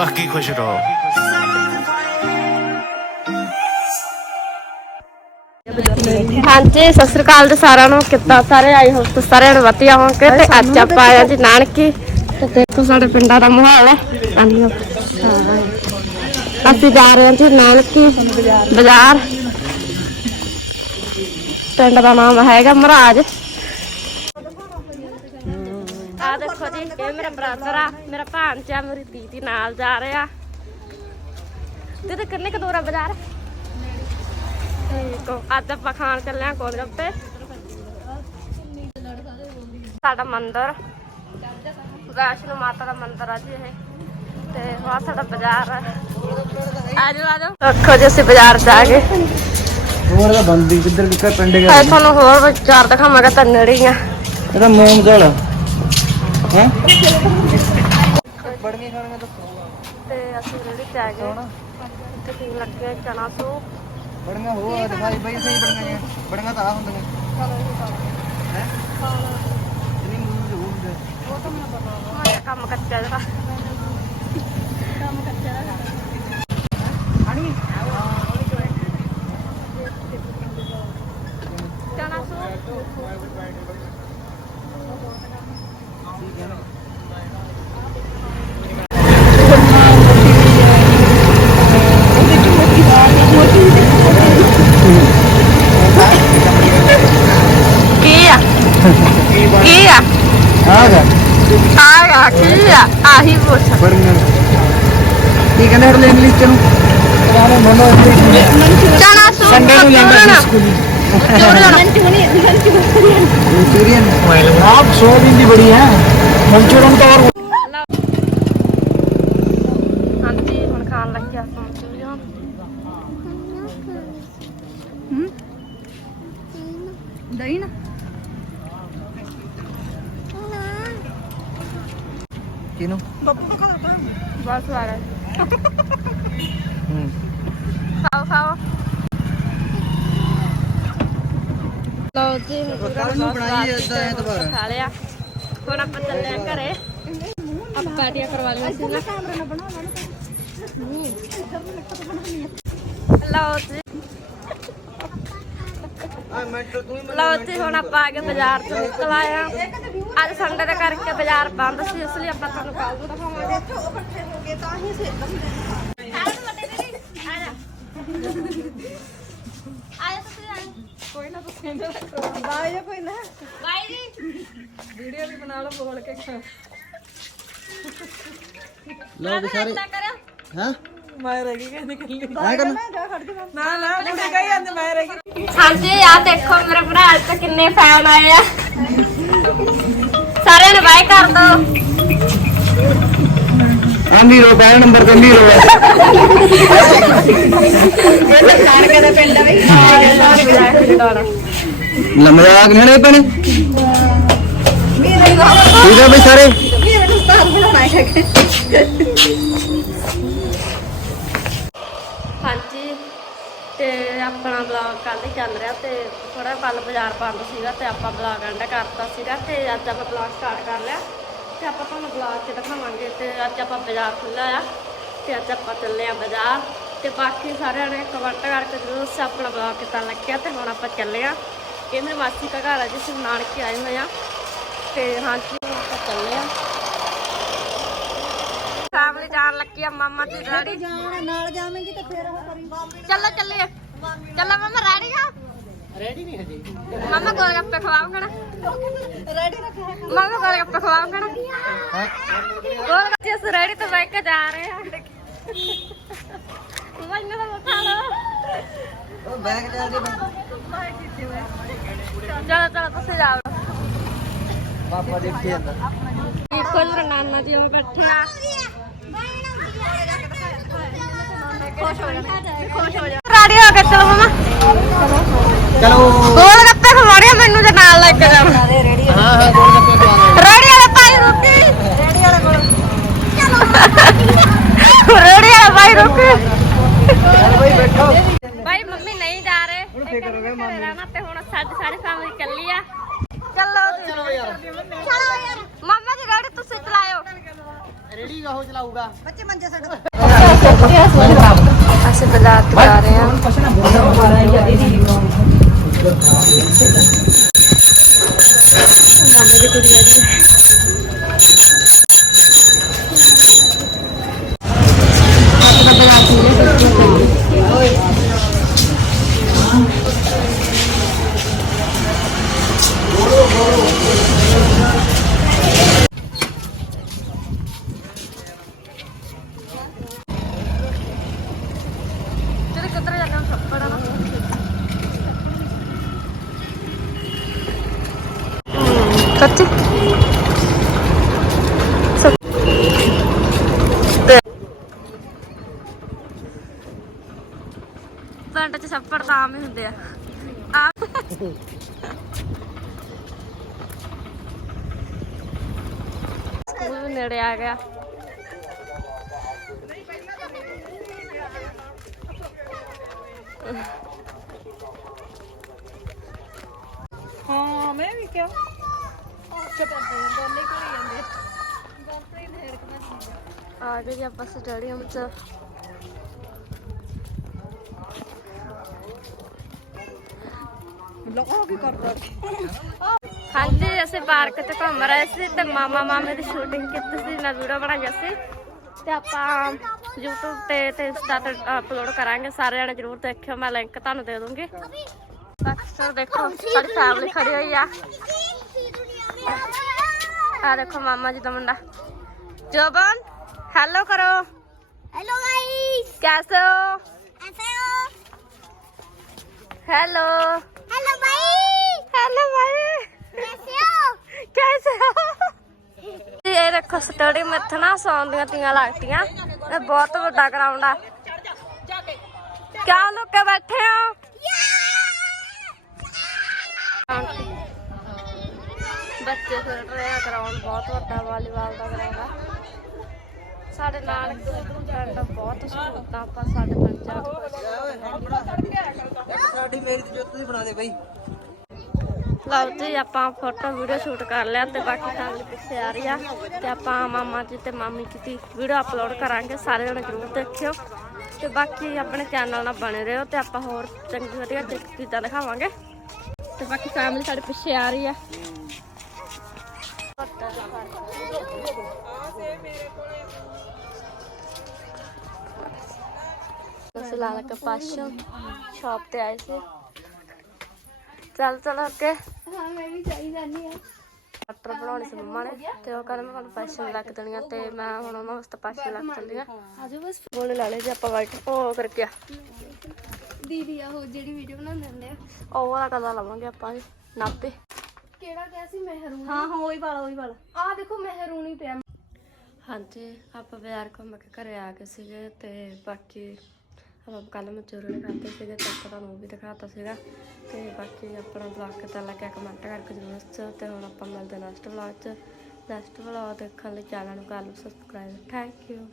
ਬਾਕੀ ਖੁਸ਼ ਰਹੋ ਹਾਂਜੀ ਸਤਿ ਸ੍ਰੀ ਅਕਾਲ ਜੀ ਸਾਰਿਆਂ ਨੂੰ। ਕਿੱਦਾਂ ਸਾਰੇ ਆਈ ਹੋ? ਤੁਸੀਂ ਸਾਰਿਆਂ ਨੂੰ ਵਧੀਆ ਹੋਵੋਗੇ ਤੇ ਅੱਜ ਆਪਾਂ ਆਏ ਹਾਂ ਜੀ ਨਾਨਕੀ। ਤੇ ਦੇਖੋ ਸਾਡੇ ਪਿੰਡਾਂ ਦਾ ਮਾਹੌਲ ਹੈ। ਆਂਦੀ ਅਸੀਂ ਜਾ ਰਹੇ ਹਾਂ ਜੀ ਨਾਨਕੀ ਬਾਜ਼ਾਰ। ਪਿੰਡ ਦਾ ਨਾਮ ਹੈਗਾ ਮਹਾਰਾਜ। ਇਹ ਮੇਰਾ ਆ ਭਾਂਜਾ ਮੇਰੀ ਦੀਦੀ ਨਾਲ ਜਾ ਰਿਹਾ ਤੇ ਤੇ ਕਿੰਨੇ ਕੁ ਦੂਰ ਆ ਬਾਜ਼ਾਰ? ਆ। ਅੱਜ ਆਪਾਂ ਖਾਣ ਚੱਲੇ ਆਂ ਗੋਲ ਗੱਪੇ ਸਾਡਾ ਮੰਦਿਰ ਵੈਸ਼ਨੋ ਮਾਤਾ ਦਾ ਮੰਦਿਰ ਆ ਜੀ ਇਹ। ਤੇ ਆ ਸਾਡਾ ਬਾਜ਼ਾਰ ਹੈ ਆਜੋ ਆਜੋ ਰੱਖੋ ਜੀ ਅਸੀਂ ਬਾਜ਼ਾਰ ਜਾ ਕੇ। ਹੋਰ ਦਾ ਬੰਦੀ ਕਿੱਧਰ ਕਿੱਧਰ ਪਿੰਡ ਗਿਆ? ਤੁਹਾਨੂੰ ਹੋਰ ਬਾਜ਼ਾਰ ਦਿਖਾਵਾਂਗਾ ਤਾਂ ਨੇੜੇ ਆ ਇਹਦਾ ਮੂੰਗ ਝੋਲਾ ਹੈ ਤੇ ਅਸੀਂ ਰੇੜੀ ਤੇ ਆ ਗਏ। ਤੇ ਕੀ ਲੱਗੇ ਚਨਾ ਸੂਪ। ਬੜੀਆਂ ਹੋ ਦਿਖਾਈ ਬਈ ਸਹੀ ਬੜੀਆਂ ਨੇ ਬੜੀਆਂ ਤਾਂ ਆ ਹੁੰਦੀਆਂ। ਹੈ? ਨਹੀਂ ਮੂੰਗ ਜੋ ਹੁੰਦਾ। ਮੈਂ ਕੰਮ ਕੱਚਾ ਜਰਾ ਚਨਾ ਸੂਪ ਕੀ ਆ ਕੀ ਆ ਆ ਗਿਆ ਆਗਾ ਕੀ ਆ ਆਹੀ ਪੁੱਛ ਬੜੀਆਂ ਕੀ ਕਹਿੰਦੇ ਹਰ ਇੰਗਲਿਸ਼ ਚ ਨੂੰ ਕਰਾਣੇ ਮਨੋ ਇੰਗਲਿਸ਼ ਚਨਾ ਸੂਪ ਸੰਡੇ ਨੂੰ ਜਾਂਦਾ ਸੀ ਸਕੂਲ मंचूरियन आप सोयाबीन की बड़ी है मंचूरियन तो और ਹਾਂਜੀ ਹੁਣ ਖਾਣ ਲੱਗਿਆ ਮਨਚੂਰੀਅਨ ਦਹੀਂ ਨਾ किनु ਬਸ ਆ ਗਏ ਖਾਓ ਖਾਓ ਲਓ ਜੀ ਕੱਲ੍ਹ ਨੂੰ ਬਣਾਈ ਏਦਾਂ ਐਤਵਾਰ। ਖਾ ਲਿਆ। ਹੁਣ ਆਪਾਂ ਚੱਲੇ ਆਂ ਘਰੇ। ਆਪਾਂ ਪਾਰਟੀਆਂ ਕਰਵਾ ਲਈਆਂ ਸੀ ਨਾ। ਲਓ ਜੀ। ਲਓ ਜੀ ਹੁਣ ਆਪਾਂ ਆ ਗਏ ਬਾਜ਼ਾਰ ਤੋਂ ਨਿਕਲ ਆਏ ਆ ਅੱਜ ਸੰਡੇ ਦੇ ਕਰਕੇ ਬਾਜ਼ਾਰ ਬੰਦ ਸੀ ਇਸ ਲਈ ਆਪਾਂ ਤੁਹਾਨੂੰ ਕੱਲ ਨੂੰ ਦਿਖਾਵਾਂਗੇ। ਆਇਆ ਤੁਸੀਂ ਆਇਆ ਕੋਈ ਨਾ ਤੁਸੀਂ ਇਹਨਾਂ ਦਾ ਕਰੋ ਬਾਈ ਜਾ ਕੋਈ ਨਾ ਬਾਈ ਜੀ ਵੀਡੀਓ ਵੀ ਬਣਾ ਲਓ ਬੋਲ ਕੇ ਲਓ ਵੀ ਸਾਰੇ। ਹਾਂ? ਮੈਂ ਰਹਿ ਗਈ ਕਹਿੰਦੇ ਕੱਲੀ ਮੈਂ ਕਰਨਾ। ਨਾ ਨਾ ਤੁਸੀਂ ਕਹੀ ਜਾਂਦੇ ਮੈਂ ਰਹਿ ਗਈ ਹਾਂਜੀ ਆ ਦੇਖੋ ਮੇਰੇ ਭਰਾ, ਅੱਜ ਕਿੰਨੇ ਫੈਨ ਆਏ ਆ। ਸਾਰਿਆਂ ਨੂੰ ਬਾਏ ਕਰ ਦੋ। ਆਂਦੀ ਰੋ ਬੈਣ ਨੰਬਰ ਤੇ ਰੋ ਹਾਂਜੀ ਤੇ ਆਪਣਾ ਬਲੌਗ ਕੱਲ ਚੱਲ ਰਿਹਾ ਤੇ ਥੋੜਾ ਕੱਲ ਬਾਜ਼ਾਰ ਬੰਦ ਸੀਗਾ ਤੇ ਆਪਾਂ ਬਲੌਗ ਅੰਡਾ ਕਰਤਾ ਸੀਗਾ ਤੇ ਅੱਜ ਆਪਾਂ ਬਲੌਗ ਸਟਾਰਟ ਕਰ ਲਿਆ। ਤੇ ਆਪਾਂ ਤੁਹਾਨੂੰ ਬਲੌਗ 'ਚ ਦਿਖਾਵਾਂਗੇ ਤੇ ਅੱਜ ਆਪਾਂ ਬਾਜ਼ਾਰ ਖੁੱਲ੍ਹਾ ਆ ਤੇ ਅੱਜ ਆਪਾਂ ਚੱਲੇ ਆ ਬਾਜ਼ਾਰ ਤੇ ਬਾਕੀ ਸਾਰਿਆਂ ਨੇ ਕਮੈਂਟ ਕਰਕੇ ਜ਼ਰੂਰ ਦੱਸਿਓ ਆਪਣਾ ਬਲੌਗ ਕਿੱਦਾਂ ਲੱਗਿਆ ਤੇ ਹੁਣ ਆਪਾਂ ਚੱਲੇ ਆ। ਇਹ ਮੇਰੇ ਮਾਸੀ ਦਾ ਘਰ ਆ ਜਿਸ ਨੂੰ ਨਾਨਕੇ ਆਏ ਹੋਏ ਆ। ਤੇ ਹਾਂਜੀ ਹੁਣ ਆਪਾਂ ਚੱਲੇ ਆ। ਫੈਮਿਲੀ ਜਾਣ ਲੱਗੀ ਆ ਮਾਮਾ ਦੀ ਡੈਡੀ। ਨਾਲ ਜਾਵੇਂਗੀ ਤੇ ਫਿਰ ਉਹ ਕਰੀ ਚੱਲੋ ਚੱਲੀਏ। ਚੱਲੋ ਮਮਾ ਰੈਡੀ ਆ? ਰੈਡੀ ਨਹੀਂ ਜੀ ਨਾਨਾ ਜੀ ਆ। ਖੁਸ਼ ਹੋ ਜਾ ਖੁਸ਼ ਹੋ ਜਾ ਚਲੋ। ਗੋਲ ਗੱਪੇ ਖਵਾੜੇ ਮੈਨੂੰ ਤੇ ਨਾਲ ਲੈ ਕੇ ਜਾ। ਹਾਂ ਹਾਂ ਗੋਲ ਗੱਪੇ ਖਵਾੜੇ ਰੇੜੀ ਵਾਲੇ ਭਾਈ ਰੋਕੀ। ਰੇੜੀ ਵਾਲੇ ਕੋਲ। ਚਲੋ। ਰੇੜੀ ਵਾਲਾ ਭਾਈ ਰੋਕੀ। ਭਾਈ ਬੈਠੋ। ਭਾਈ ਮੰਮੀ ਨਹੀਂ ਜਾ ਰਹੇ। ਹੁਣ ਫੇਰ ਕਰੋਗੇ ਮੰਮੀ। ਰਹਿਣਾ ਤੇ ਹੁਣ ਸਾਡੇ ਸਾਰੇ ਸਾਹਮਣੇ ਇਕੱਲੀ ਆ। ਚਲੋ। ਚਲੋ ਯਾਰ। ਚਲੋ ਯਾਰ। ਮੰਮਾ ਦੀ ਰੇੜੀ ਤੁਸੀਂ ਚਲਾਇਓ। ਰੇੜੀ ਆਹੋ ਚਲਾਊਗਾ? ਬੱਚੇ ਮੰਜੇ ਛੱਡੋ। ਅਸੀਂ ਬਾਜ਼ਾਰ ਜਾ ਰਹੇ ਹਾਂ ਮਾਮੇ ਦੀ ਕੁੜੀ ਆ ਰਹੀ ਹੈ ਅੱਜ ਦਾ ਬਾਜ਼ਾਰ ਖੁੱਲੇ ਸਬਜ਼ੀਆਂ ਤੇਰੇ ਕਿੱਧਰ ਜਾਣਾ ਥੱਪੜ ਨਾ ਸੱਚੀ ਪਿੰਡ ਚ ਛੱਪੜ ਤਾਂ ਆਮ ਹੀ ਹੁੰਦੇ ਆ। ਆ ਸਕੂਲ ਵੀ ਨੇੜੇ ਆ ਗਿਆ। ਹਾਂ ਮੈਂ ਵੀ ਕਿਹਾ। ਔਖੇ ਤਾਂ ਦੋਨੇ ਕੋਲ ਜਾਂਦੇ ਗਲਤੀ ਨੇੜ ਕੇ ਆ। ਗਏ ਜੀ ਆਪਾਂ ਸਟੇਡੀਅਮ ਚ। ਲੋਕੋ ਕੀ ਕਰਦਾ ਹਾਂਜੀ ਅਸੀਂ ਪਾਰਕ ਤੇ ਘੁੰਮ ਰਹੇ ਸੀ ਤੇ ਮਾਮਾ ਮਾਮੇ ਦੀ ਸ਼ੂਟਿੰਗ ਕੀਤੀ ਸੀ ਨਾ ਵੀਡੀਓ ਬਣਾਈ ਸੀ। ਤੇ ਆਪਾਂ YouTube ਤੇ ਤੇ Insta ਤੇ ਅਪਲੋਡ ਕਰਾਂਗੇ ਸਾਰੇ ਜਣੇ ਜਰੂਰ ਦੇਖਿਓ ਮੈਂ ਲਿੰਕ ਤੁਹਾਨੂੰ ਦੇ ਦੂੰਗੀ। ਦੇਖੋ ਸਾਡੀ ਫੈਮਿਲੀ ਖੜੀ ਹੋਈ ਆ। ਆ ਦੇਖੋ ਮਾਮਾ ਜੀ ਦਾ ਮੁੰਡਾ ਜੋਬਨ ਹੈਲੋ ਕਰੋ हेलो गाइस ਕੈਸੇ ਹੋ ऐसे हो ਹੈਲੋ हेलो भाई ਹੈਲੋ ਭਾਈ कैसे हो ਕੈਸੇ ਹੋ ਇਹ ਦੇਖੋ ਸਟੇਡੀਅਮ ਇੱਥੇ ਨਾ ਸੌਣ ਦੀਆਂ ਤੀਆਂ ਲੱਗਦੀਆਂ ਇਹ ਬਹੁਤ ਵੱਡਾ ਗਰਾਊਂਡ ਆ ਕਿਆ ਲੋਕ ਬੈਠੇ ਹੋ ਬੱਚੇ ਖੇਡ ਰਹੇ ਆ, ਗਰਾਊਂਡ ਬਹੁਤ ਵੱਡਾ, ਵਾਲੀਬਾਲ ਦਾ ਗਰਾਊਂਡ ਆ। ਸਾਡੇ ਨਾਲ ਪਿੰਡ ਬਹੁਤ ਸਹੂਲਤਾਂ ਆਪਾਂ ਸਾਡੇ ਪਿੰਡ ਜਾ ਕੇ ਸਾਡੀ ਮੇਰੀ ਤੇ ਜੁੱਤ ਬਣਾ ਦੇ ਬਈ ਲਓ ਜੀ, ਆਪਾਂ ਫੋਟੋ ਵੀਡੀਓ ਸ਼ੂਟ ਕਰ ਲਿਆ ਤੇ ਬਾਕੀ ਫੈਮਿਲੀ ਪਿੱਛੇ ਆ ਰਹੀ ਆ। ਤੇ ਆਪਾਂ ਮਾਮਾ ਜੀ ਤੇ ਮਾਮੀ ਜੀ ਦੀ ਵੀਡੀਓ ਅਪਲੋਡ ਕਰਾਂਗੇ, ਸਾਰੇ ਜਣੇ ਜ਼ਰੂਰ ਦੇਖਿਓ। ਤੇ ਬਾਕੀ ਆਪਣੇ ਚੈਨਲ ਨਾਲ ਬਣੇ ਰਹੋ ਤੇ ਆਪਾਂ ਹੋਰ ਚੰਗੀ ਵਧੀਆ ਚੀਜ਼ਾਂ ਦਿਖਾਵਾਂਗੇ। ਤੇ ਬਾਕੀ ਫੈਮਿਲੀ ਸਾਡੇ ਪਿੱਛੇ ਆ ਰਹੀ ਆ। ਸਲਾਲਾ ਕਪਾਸ਼ਮ ਸ਼ਾਪ ਤੇ ਆਏ ਸੀ। ਚੱਲ ਚੱਲ ਓਕੇ ਹਾਂ ਮੈਂ ਵੀ ਚਾਹੀ ਜਾਂਦੀ ਆ ਮਟਰ ਬਣਾਉਣੇ ਸੀ ਮੰਮਾ ਨੇ ਤੇ ਉਹ ਕਹਿੰਦੇ ਮੈਂ ਤੁਹਾਨੂੰ ਪਾਸ਼ਨ ਰੱਖ ਤੇ ਮੈਂ ਹੁਣ ਉਹਨਾਂ ਵਾਸਤੇ ਪਾਸ਼ਨ ਰੱਖ ਚੱਲੀਆਂ ਆਜੋ ਬਸ। ਬੋਲ ਲਾ ਲੈ ਜੇ ਆਪਾਂ ਵਾਈਟ ਉਹ ਕਰ ਗਿਆ। ਦੀਦੀ ਆ ਉਹ ਜਿਹੜੀ ਵੀਡੀਓ ਬਣਾਉਂਦੇ ਆ। ਉਹ ਵਾਲਾ ਕਦਾ ਲਾਵਾਂਗੇ ਆਪਾਂ ਨਾਪੇ ਕਿਹੜਾ ਕਿਹਾ ਸੀ? ਮਹਿਰੂਨ। ਹਾਂ ਹਾਂ ਉਹੀ ਵਾਲਾ ਉਹੀ ਵਾਲਾ। ਆ ਦੇਖੋ ਮਹਿਰੂਨ ਹੀ ਹਾਂਜੀ ਆਪਾਂ ਬਾਜ਼ਾਰ ਘੁੰਮ ਕੇ ਘਰੇ ਆ ਗਏ ਸੀਗੇ ਤੇ ਬਾਕੀ ਆਪਾਂ ਕੱਲ ਮਚੂਰਨ ਕਰਦੇ ਸੀਗੇ ਤੇ ਆਪਾਂ ਤੁਹਾਨੂੰ ਉਹ ਵੀ ਦਿਖਾਤਾ ਸੀਗਾ। ਤੇ ਬਾਕੀ ਆਪਣਾ ਬਲੌਗ ਕਿੱਦਾਂ ਲੱਗਿਆ ਕਮੈਂਟ ਕਰਕੇ ਜ਼ਰੂਰ ਦੱਸੋ ਤੇ ਹੁਣ ਆਪਾਂ ਮਿਲਦੇ ਨੈਕਸਟ ਵਲੌਗ 'ਚ। ਨੈਕਸਟ ਵਲੌਗ ਦੇਖਣ ਲਈ ਚੈਨਲ ਨੂੰ ਕਰ ਲਓ ਸਬਸਕ੍ਰਾਈਬ ਥੈਂਕ ਯੂ